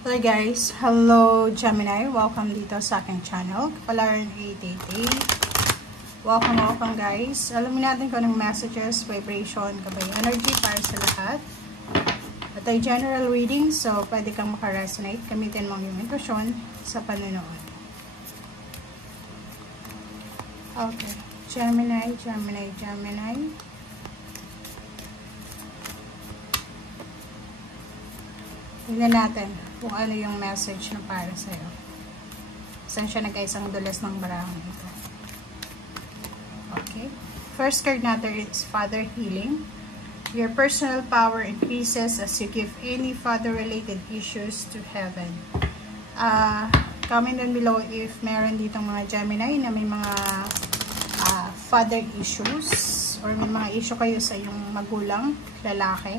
Hello guys, hello Gemini, welcome dito sa aking channel, Kapalaran 888. Welcome guys. Alamin natin kung anong messages, vibration, kabay energy para sa lahat. At ay general reading, so pwede kang makaresonate, gamitin mo yung intuition sa panonood. Okay, Gemini. Tingnan natin kung ano yung message na para sa'yo. Saan siya nag-isang dulas ng barang ito. Okay. First card natin is Father Healing. Your personal power increases as you give any father-related issues to heaven. Comment down below if meron ditong mga Gemini na may mga father issues or may mga issue kayo sa iyong magulang, lalaki.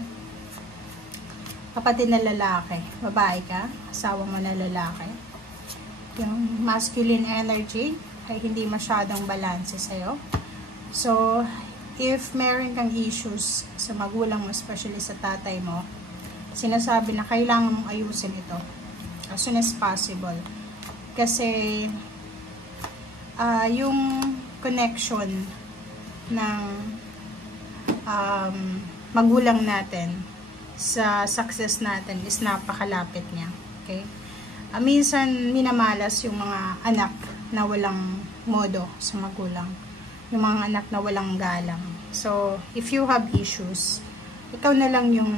Kapatid na lalaki, babae ka, asawa mo na lalaki. Yung masculine energy ay hindi masyadong balanse sa'yo. So, if meron kang issues sa magulang mo, especially sa tatay mo, sinasabi na kailangan mong ayusin ito as soon as possible. Kasi, yung connection ng magulang natin sa success natin is napakalapit niya. Okay? Minsan, minamalas yung mga anak na walang modo sa magulang. Yung mga anak na walang galang. So, if you have issues, ikaw na lang yung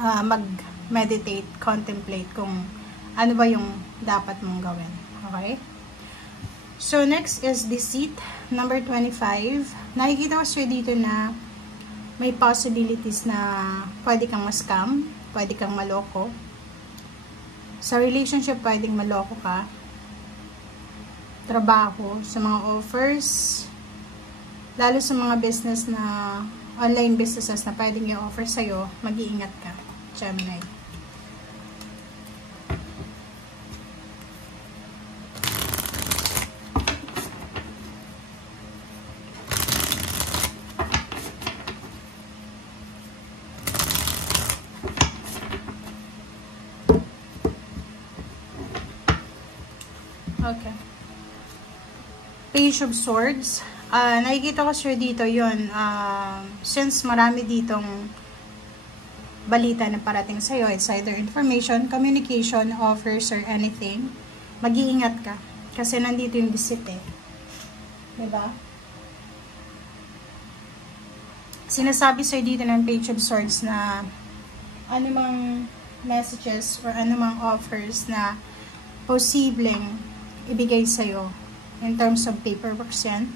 mag-meditate, contemplate kung ano ba yung dapat mong gawin. Okay? So, next is Deceit, number 25. Nakikita ko siya dito na may possibilities na pwede kang ma-scam, pwede kang maloko. Sa relationship, pwedeng maloko ka. Trabaho, sa mga offers, lalo sa mga business na, online businesses na pwedeng i-offer sa'yo, mag-iingat ka, Gemini. Okay. Page of Swords. Nakikita ko sure dito yun. Since marami ditong balita na parating sa'yo, it's either information, communication, offers, or anything, mag-iingat ka. Kasi nandito yung deceit eh. Diba? Sinasabi sa'yo dito ng Page of Swords na anumang messages or anumang offers na posibleng ibigay sa'yo in terms of paperwork yan.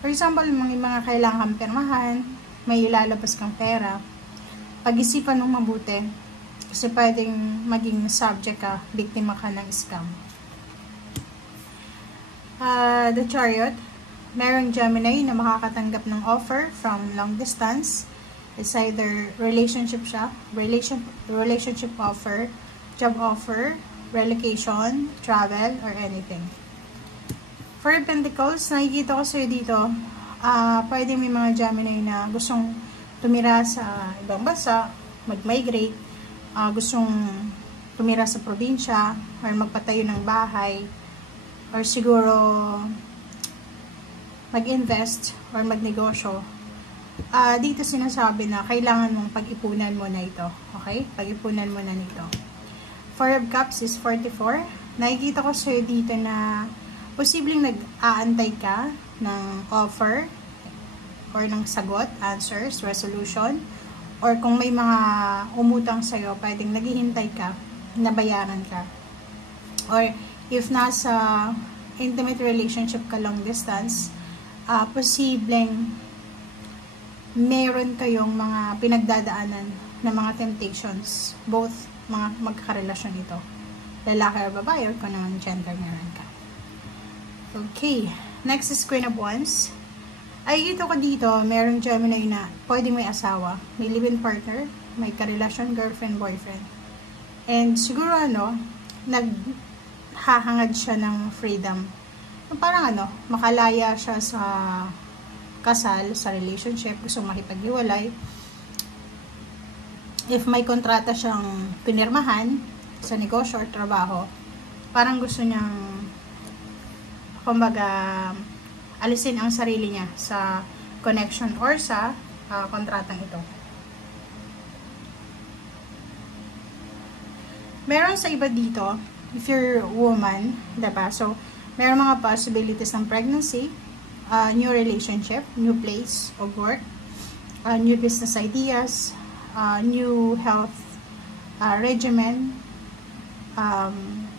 For example, mga kailangan pirmahan, may ilalabas kang pera, pag-isipan mong mabuti kasi pwedeng maging subject ka, biktima ka ng scam. The Chariot, merong Gemini na makakatanggap ng offer from long distance. It's either relationship siya, relationship offer, job offer, relocation, travel, or anything. For Pentacles, nakikita ko sa'yo dito, pwede may mga Gemini na gustong tumira sa ibang bansa, mag-migrate, gustong tumira sa probinsya, or magpatayo ng bahay, or siguro mag-invest, or magnegosyo. Dito sinasabi na kailangan mong pag-ipunan mo na ito. Okay? Pag-ipunan mo na nito. Four of Cups is 44. Nakikita ko sa'yo dito na posibleng nag-aantay ka ng offer or ng sagot, answers, resolution, or kung may mga umutang sa'yo, pwedeng naghihintay ka, nabayaran ka. Or if nasa intimate relationship ka long distance, posibleng meron kayong mga pinagdadaanan na mga temptations, both mga magkarelasyon ito. Lalaki o babae, or kung anong gender meron ka. Okay. Next is Queen of Wands. Ay, ito ko dito, merong Gemini na pwedeng may asawa, may live-in partner, may karelasyon, girlfriend, boyfriend. And siguro naghahangad siya ng freedom. Parang makalaya siya sa kasal, sa relationship, gusto makipaghiwalay. if may kontrata siyang pinirmahan sa negosyo or trabaho, parang gusto niyang, kumbaga, alisin ang sarili niya sa connection or sa kontratang ito. Meron sa iba dito, if you're woman, diba? So, meron mga possibilities ng pregnancy, new relationship, new place of work, new business ideas, new health regimen,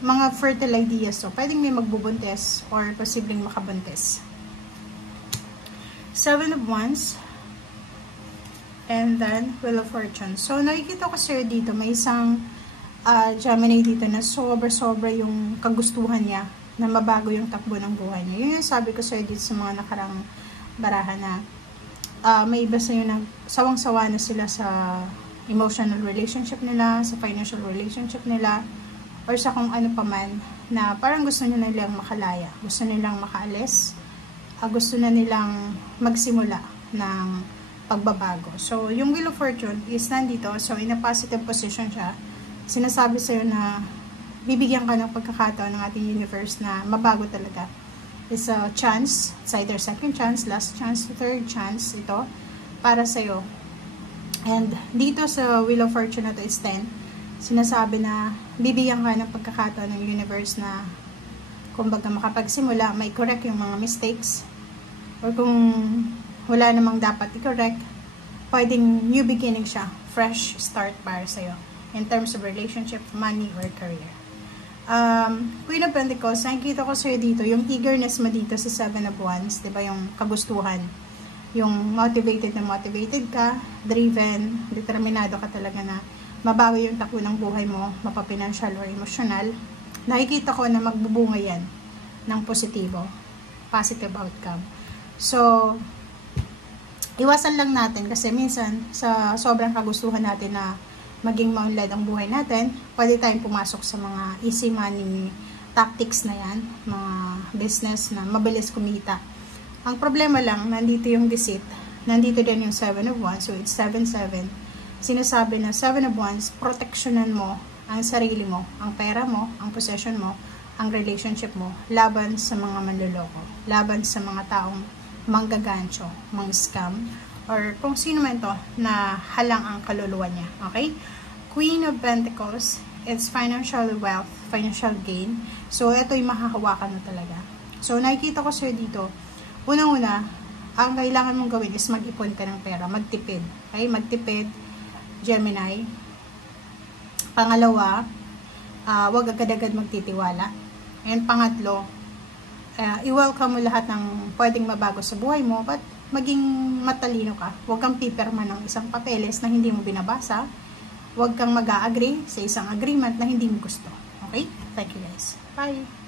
mga fertile ideas. So, pwedeng may magbubuntis or posibleng makabuntis. 7 of Wands, and then Wheel of Fortune. So, nakikita ko sa'yo dito, may isang Gemini dito na sobra-sobra yung kagustuhan niya na mabago yung takbo ng buhay niya. Yun yung sabi ko sa'yo dito sa mga nakarang barahan na may iba sa'yo na sawang-sawa na sila sa emotional relationship nila, sa financial relationship nila, or sa kung ano pa man, na parang gusto nila nilang makalaya, gusto nilang makaalis, gusto na nilang magsimula ng pagbabago. So, yung Wheel of Fortune is nandito, so in a positive position siya. Sinasabi sa'yo na bibigyan ka ng pagkakataon ng ating universe na mabago talaga. It's a chance, it's either second chance, last chance, third chance, ito, para sa'yo. And dito sa Wheel of Fortune na to is 10, sinasabi na bibigyan ka ng pagkakataon ng universe na kumbaga makapagsimula, may correct yung mga mistakes, or kung wala namang dapat i-correct, pwedeng new beginning siya, fresh start para sa'yo in terms of relationship, money, or career. Queen of Pentacles, nakikita ko sa'yo dito, yung eagerness mo dito sa 7 of Wands, diba, yung kagustuhan, yung motivated na motivated ka, driven, determinado ka talaga na mabago yung takbo ng buhay mo, mapapinancial or emotional. Nakikita ko na magbubunga yan ng positibo, positive outcome. So, iwasan lang natin kasi minsan sa sobrang kagustuhan natin na maging maunlad ang buhay natin, pwede tayong pumasok sa mga easy money tactics na yan, mga business na mabilis kumita. Ang problema lang, nandito yung deceit, nandito din yung 7 of Wands, so it's 7-7. Sinasabi na 7 of Wands, proteksyonan mo ang sarili mo, ang pera mo, ang possession mo, ang relationship mo, laban sa mga manloloko, laban sa mga taong manggagancho, mang-scam, or kung sino man to na halang ang kaluluwa niya. Okay? Queen of Pentacles, it's financial wealth, financial gain. So, ito yung mahahawakan mo talaga. So, nakikita ko sa'yo dito, unang-una, ang kailangan mong gawin is mag-ipon ka ng pera, magtipid. Okay? Magtipid, Gemini. Pangalawa, wag agad-agad magtitiwala. And pangatlo, i-welcome mo lahat ng pwedeng mabago sa buhay mo, but maging matalino ka. Huwag kang pipirma ng isang papeles na hindi mo binabasa. Huwag kang mag-a-agree sa isang agreement na hindi mo gusto. Okay? Thank you guys. Bye!